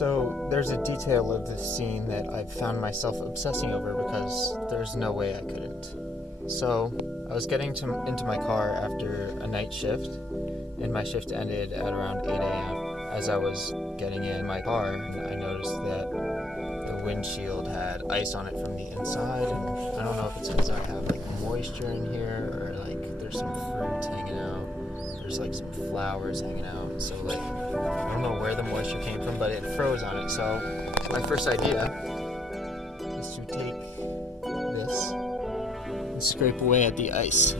So there's a detail of this scene that I've found myself obsessing over because there's no way I couldn't. So I was getting into my car after a night shift, and my shift ended at around 8 a.m. As I was getting in my car, and I noticed that the windshield had ice on it from the inside, and I don't know if it's because I have like moisture in here or like there's some fruit hanging out. There's like some flowers hanging out, so like I don't know where the moisture came from, but it froze on it. So my first idea is to take this and scrape away at the ice.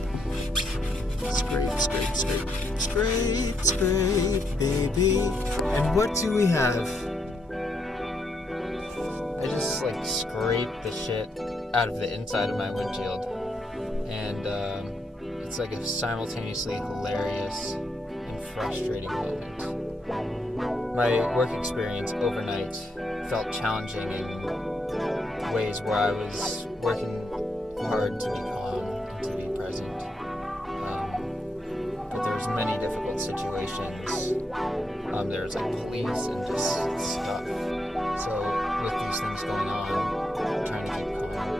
Scrape, scrape, scrape, scrape, scrape, baby. And what do we have? I just like scraped the shit out of the inside of my windshield, and it's like a simultaneously hilarious and frustrating moment. My work experience overnight felt challenging in ways where I was working hard to be calm and to be present. But there was many difficult situations. There was like police and just stuff. So with these things going on, I'm trying to keep calm.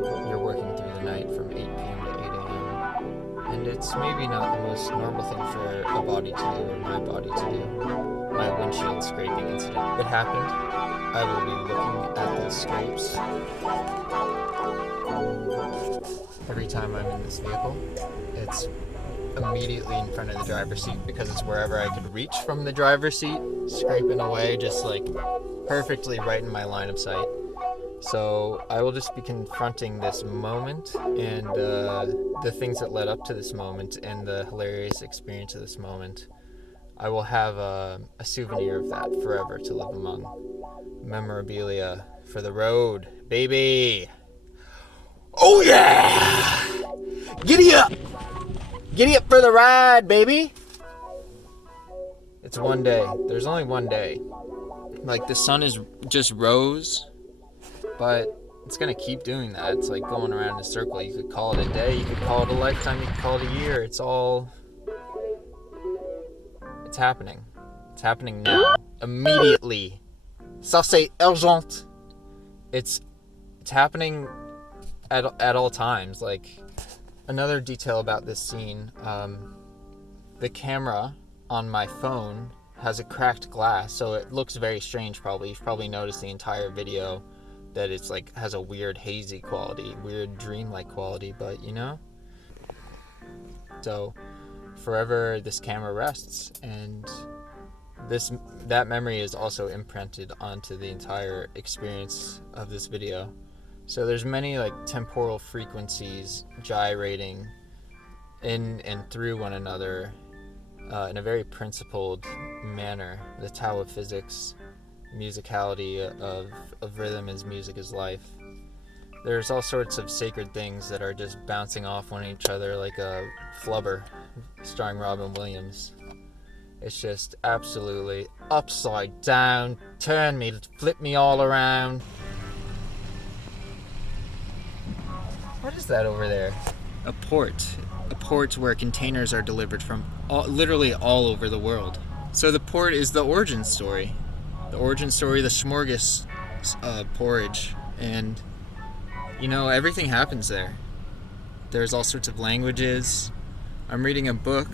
And you're working through the night from 8 p.m. to 8 a.m. And it's maybe not the most normal thing for a body to do or my body to do. My windshield scraping incident. It happened. I will be looking at these scrapes every time I'm in this vehicle. It's immediately in front of the driver's seat because it's wherever I could reach from the driver's seat, scraping away just like perfectly right in my line of sight. So I will just be confronting this moment and the things that led up to this moment and the hilarious experience of this moment. I will have a souvenir of that forever to live among. Memorabilia for the road, baby. Oh yeah! Giddy up! Giddy up for the ride, baby! It's one day. There's only one day. Like the sun is just rose, but it's gonna keep doing that. It's like going around in a circle. You could call it a day, you could call it a lifetime, you could call it a year. It's happening. It's happening now. Immediately. Ça c'est urgent. It's happening at all times. Like another detail about this scene, the camera on my phone has a cracked glass, so it looks very strange. You've probably noticed the entire video that it's like has a weird hazy quality, weird dreamlike quality, but you know. So forever this camera rests, and that memory is also imprinted onto the entire experience of this video. So there's many like temporal frequencies gyrating in and through one another in a very principled manner. The Tao of physics, musicality of rhythm as music is life. There's all sorts of sacred things that are just bouncing off one each other like a flubber starring Robin Williams. It's just absolutely upside down, turn me, flip me all around. What is that over there? A port where containers are delivered from literally all over the world. So the port is the origin story. The smorgasbord porridge. And, you know, everything happens there. There's all sorts of languages. I'm reading a book.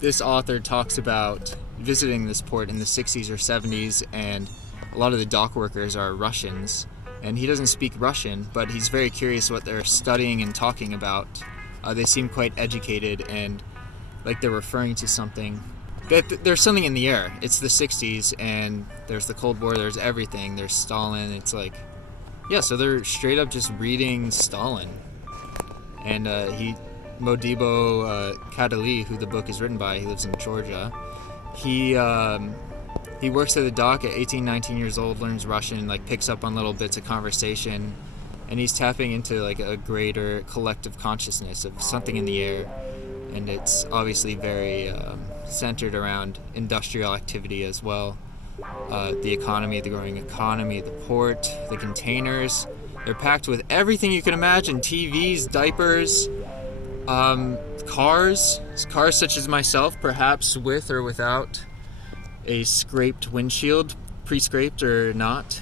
This author talks about visiting this port in the 60s or 70s, and a lot of the dock workers are Russians. And he doesn't speak Russian, but he's very curious what they're studying and talking about. They seem quite educated and like they're referring to something. There's something in the air. It's the 60s, and there's the Cold War, there's everything. There's Stalin. It's like, yeah, so they're straight up just reading Stalin. And Modibo Kadalie, who the book is written by, he lives in Georgia. He works at the dock at 18, 19 years old, learns Russian, like picks up on little bits of conversation, and he's tapping into like a greater collective consciousness of something in the air. And it's obviously very centered around industrial activity as well. The economy, the growing economy, the port, the containers. They're packed with everything you can imagine. TVs, diapers, cars such as myself, perhaps with or without a scraped windshield, pre-scraped or not.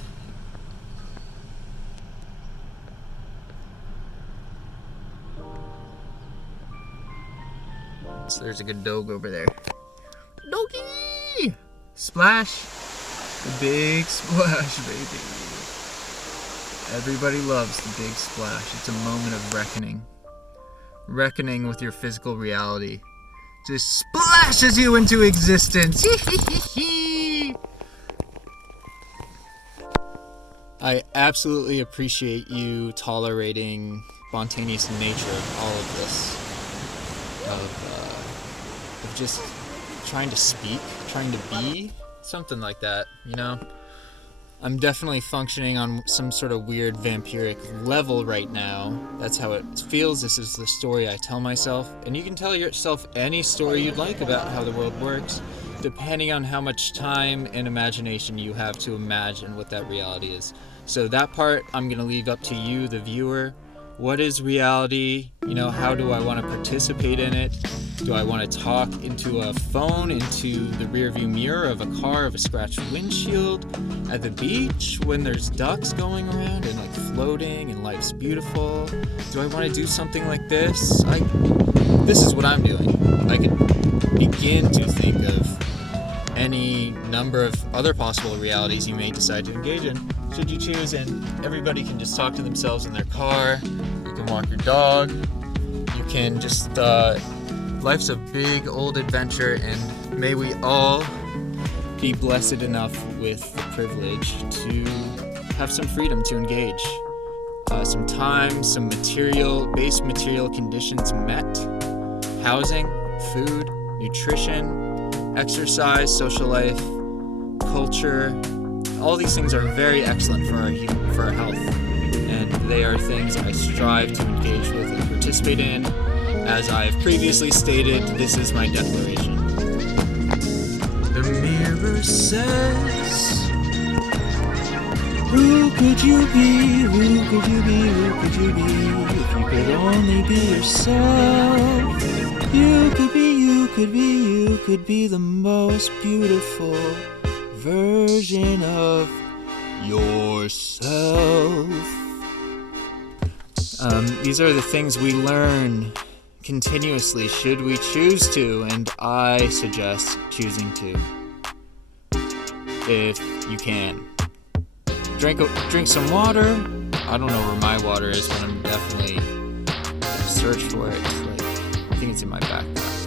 So there's a good dog over there. Doggy! Splash! The big splash, baby. Everybody loves the big splash. It's a moment of reckoning. Reckoning with your physical reality. Just splashes you into existence. I absolutely appreciate you tolerating spontaneous nature of all of this. Of just trying to speak, trying to be, something like that, you know? I'm definitely functioning on some sort of weird vampiric level right now. That's how it feels. This is the story I tell myself. And you can tell yourself any story you'd like about how the world works, depending on how much time and imagination you have to imagine what that reality is. So that part I'm going to leave up to you, the viewer. What is reality? You know, how do I want to participate in it? Do I want to talk into a phone, into the rearview mirror of a car, of a scratched windshield, at the beach when there's ducks going around and like floating and life's beautiful? Do I want to do something like this? This is what I'm doing. I could begin to think of any number of other possible realities you may decide to engage in, should you choose, and everybody can just talk to themselves in their car. You can walk your dog. You can just, life's a big old adventure, and may we all be blessed enough with the privilege to have some freedom to engage. Some time, some base material conditions met, housing, food, nutrition, exercise, social life, culture. All these things are very excellent for our health, and they are things I strive to engage with and participate in. As I've previously stated, this is my declaration. The mirror says, who could you be, who could you be, who could you be, if you could only be yourself? You could be, you could be, you could be the most beautiful version of yourself. These are the things we learn continuously, should we choose to, and I suggest choosing to, if you can. Drink some water. I don't know where my water is, but I'm definitely gonna search for it. I think it's in my backpack.